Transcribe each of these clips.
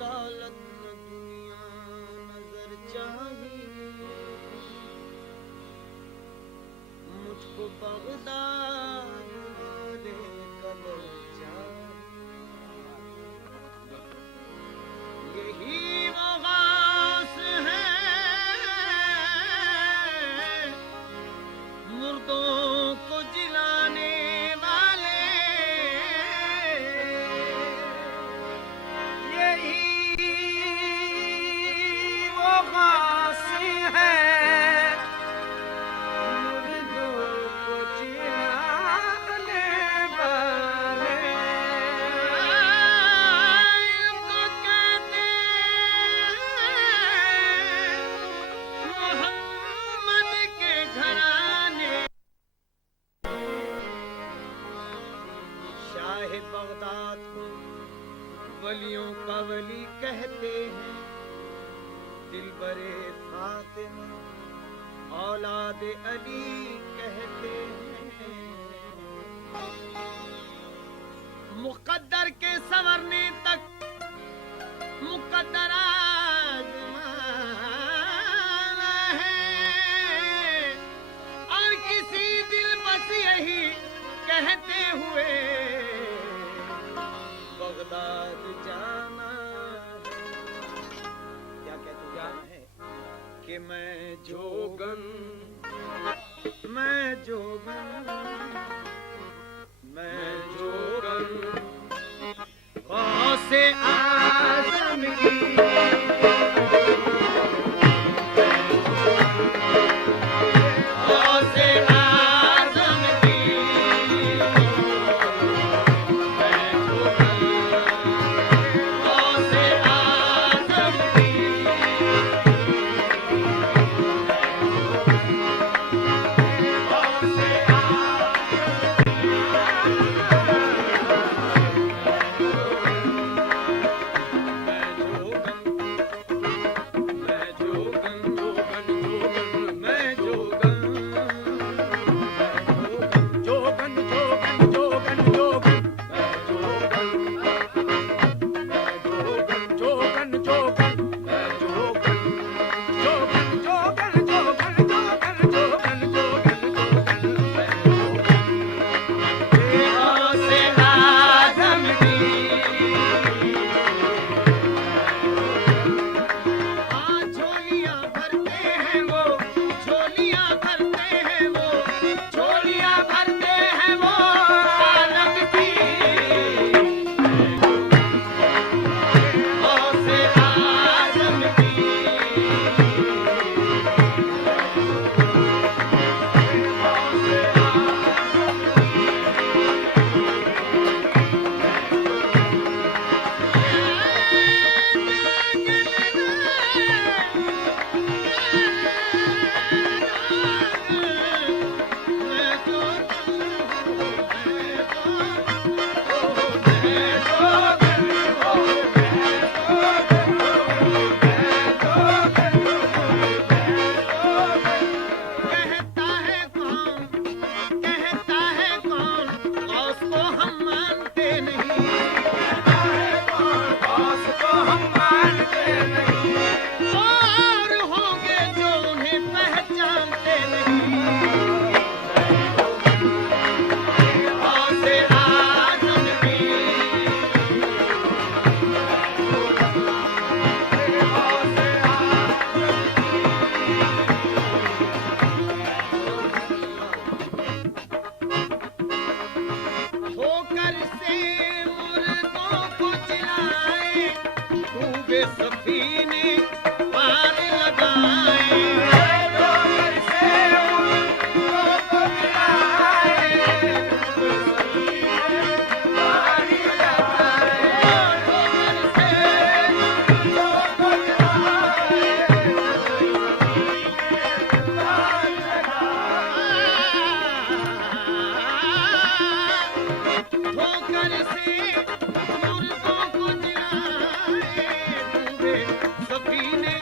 दौलत न दुनिया नजर चाहिए, मुझको बगदाद वाले कदर चाहिए। यही वो गास है मुर्दों को जिलाने वाले, यही वो गास है मुर्दों को जिलाने वाले। इनको कहते मोहम्मद के घराने, शाह बगदाद को वलियों का वली कहते हैं, दिलबरे फातिमा औलाद अली कहते हैं। मुकद्दर के संवरने तक मुकद्दर आज़माना है, और किसी दिल बस यही कहते हुए बगदाद जाना है। क्या कहते जाना है कि मैं जोगन, मैं जोगन, मैं जोगन गौसे आज़म की, गौसे आज़म की, मैं जोगन गौसे आज़म की, गौसे सफीने पार लगाए, डोगर से उनको पकड़ाए, सफीने पार लगाए, डोगर से उनको पकड़ाए, सफीने पार लगाए, ठोकर से मुर्दों को जिलाए, सफीने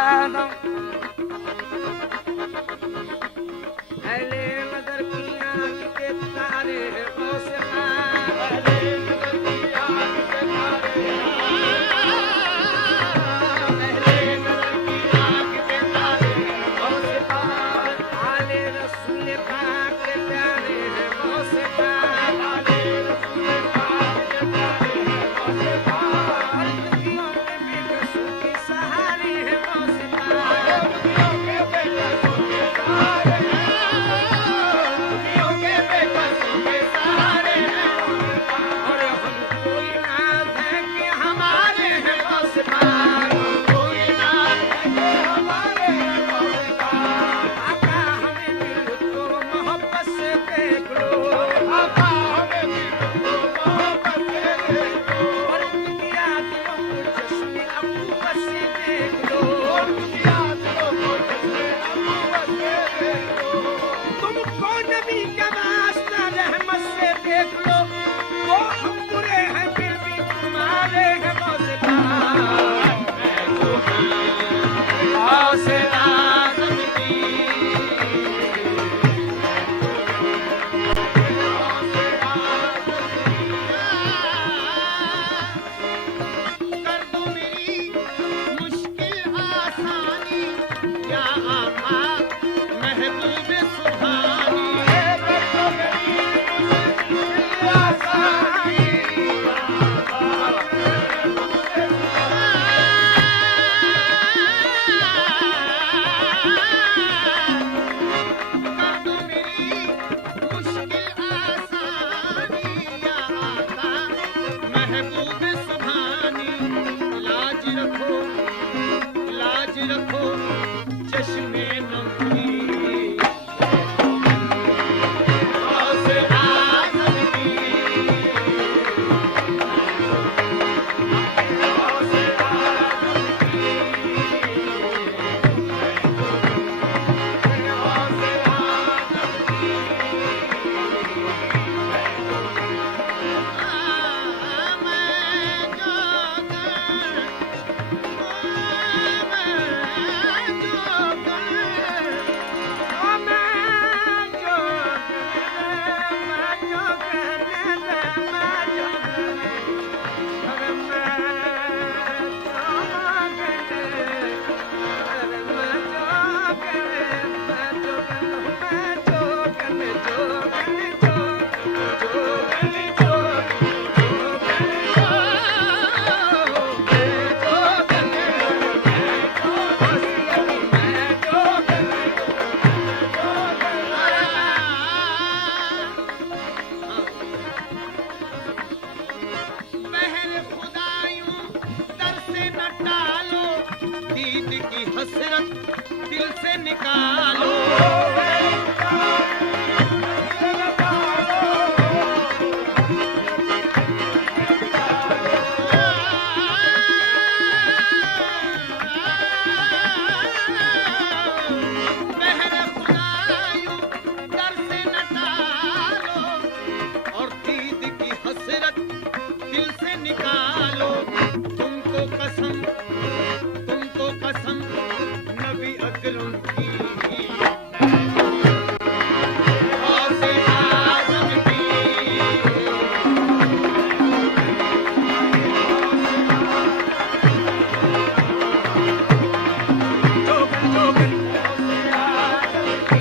आदम अहले नजर की आंख के तारे गौसे पाक अहले नजर की आंख के तारे अहले नजर की आंख के तारे गौसे पाक आले रसूल पाक के प्यारे गौसे पाक आले रसूल पाक के प्यारे गौसे पाक दुनियों के बेकसों के सहारे गौसे पाक दुनियों के बेकसों के सहारे और हम कोई नाज है कि हमारे हैं बस पार कोई नाज है कि हमारे हैं बस पार आका हमें दिल को मोहब्बत से देख लो आका हमें दिल को मोहब्बत से देख लो और दुनिया दिलों को चश्मे अबूबत से देख लो और दुनिया दिलों को चश्मे अबूबत से देख लो तुमको नबी का वास्ता रहमत से देख लो वो हम बुरे हैं फिर भी तुम्हारे हैं गौसे पाक गौसे आज़म की कर दो मेरी मुश्किल आसानी या आका महबूब सुभानी कर दो मेरी मुश्किल आसानी कर दो मेरी मुश्किल आसानी या आका महबूब सुभानी लाज रखो चश्मे नमी गौसे आज़म की गौसे आज़म की गौसे आज़म की बहर खुदायूं दर से न टालो दीद की हसरत दिल से निकालो बहर खुदायूं दर से न टालो और दीद की हसरत दिल से निकालो तुमको कसम नबी अकरम की गौसे आज़म की जोगन गौसे आज़म की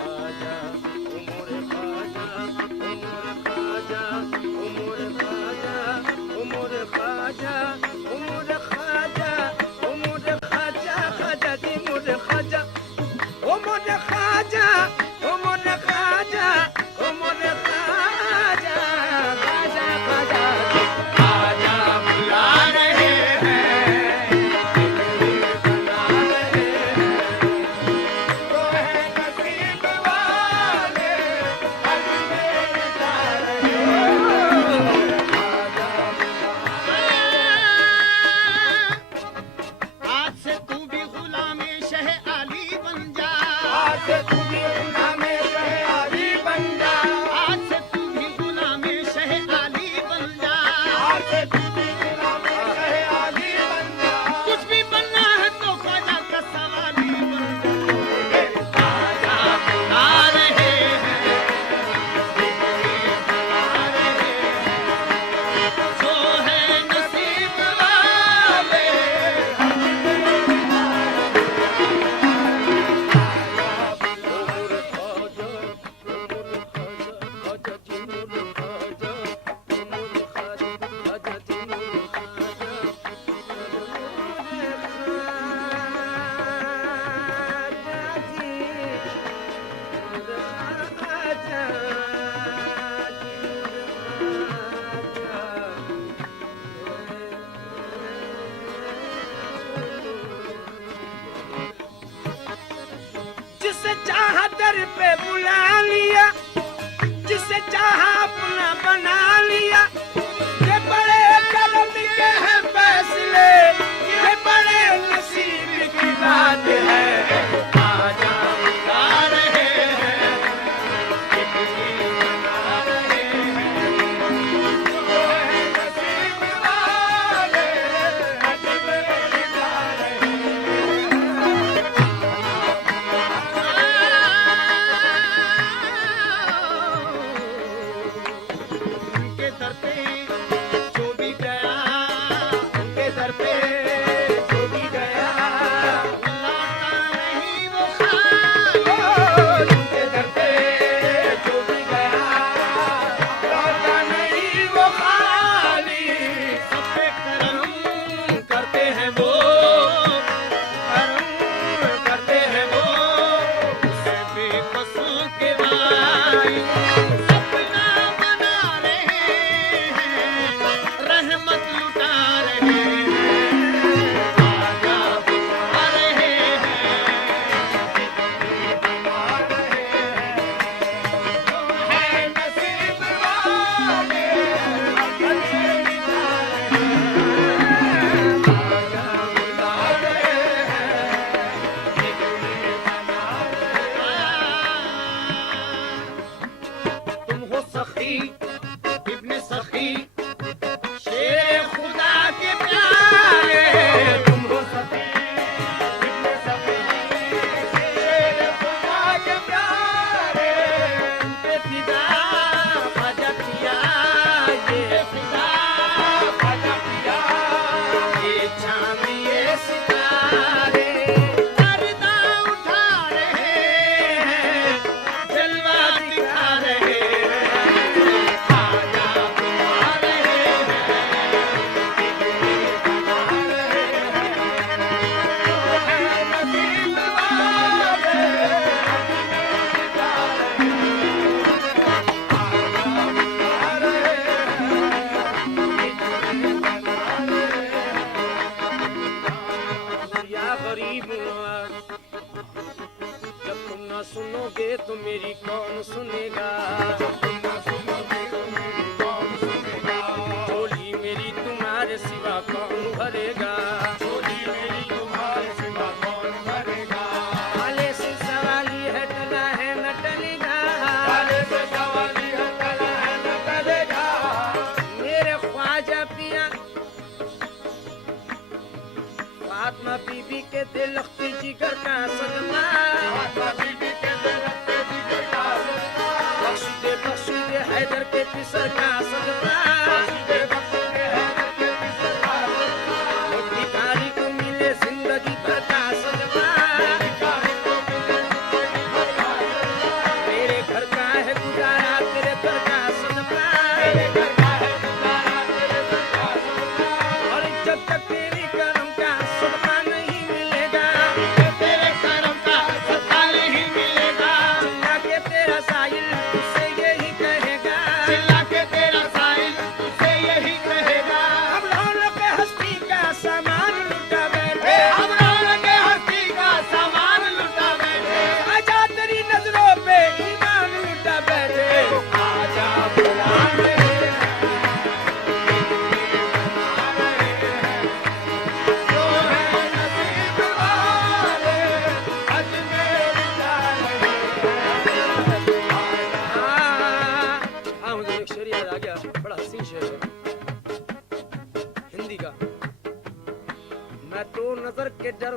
खाजा उमर खाजा उमर खाजा उमर खाजा उमर खाजा उमर खाजा उमर खाजा खाजा जी मुर खाजा उमर खाजा उमर खाजा उमर खाजा खाजा खाजा खाजा बुला रहे हैं बुला रहे हैं तो है नसीब वाले अजमेर जा रहे हैं आज से तू भी गुलामे शह आली बन जा। आज से तू भी गुलामे शह आली बन जा आज से तू भी गुलामे शह आली बन जा। आज से तू भी गुलामे शह आली बन जा कुछ भी बनना है तो ख्वाजा का सवाली बन जा। खाजा आ रहे हैं जो है नसीब वाले उमर खाजा उमर खाजा खाजा जी मुर खाजा उमर खाजा खाजा जी मुर खाजा जिसे चाहा दर पे बुला लिया जिसे चाहा अपना बना लिया ये बड़े कलम के हैं फैसले ये बड़े नसीब की बात है आजा बुला रहे हैं जिंदगी बना रहे हैं जो है नसीब वाले अजमेर जा रहे उनके दर पे जो भी गया उनके दर पे जो भी गया लौटा नहीं वो खाली। उनके दर पे जो भी गया लौटा नहीं वो खाली सब पे करम करते हैं वो करते हैं वो से बेकसों के भाई सपना बना रहे हैं रहमत लुटा रहे हैं आजा आ रहे हैं है नसीब वाले अजमेर जा रहे हैं आजा बुला रहे हैं जिंदगी बना तुम हो सखी इब्न सखी शेर खुदा के प्यारे तुम हो सखी इब्न सखी शेर खुदा के प्यारे तुम पे फिदा ख्वाजा पिया ये फिदा ख्वाजा पिया ये चांद ये सितारे पर्दा उठा रहे हैं जलवा दिखा रहे हैं ख्वाजा बुला रहे हैं या गरीब जब तुम ना सुनोगे तो मेरी कौन सुनेगा झोली मेरी तुम्हारे सिवा कौन भरेगा काले से सवाली है टला है न टलेगा मेरे ख्वाजा पिया फातिमा बीबी के दिल लखती जिगर का सदमा बख्शू दे हैदर के पिसर का सदमा भिखारी को मिले जिंदगी भर का सदमा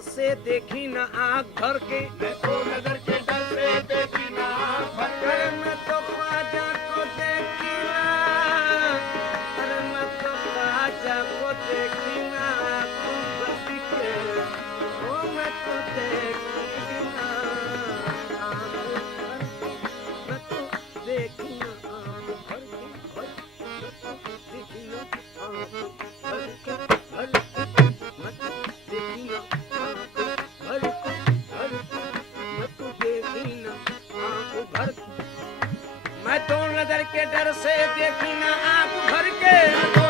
से देखी न आँख भर के मैं तो नजर के डर से देखी ना भर के अरे मैं तो ख्वाजा को देखी ना अरे मैं तो ख्वाजा को देखी ना आँख के ओ मैं तो देखी ना आँख भर मैं तो देखी ना आँख भर के मैं तो देखी ना आँख भर के मैं तो देखी ना आँख भर के मैं तो देखी ना आँख भर मैं तो नजर के डर से देखी ना आँख भर के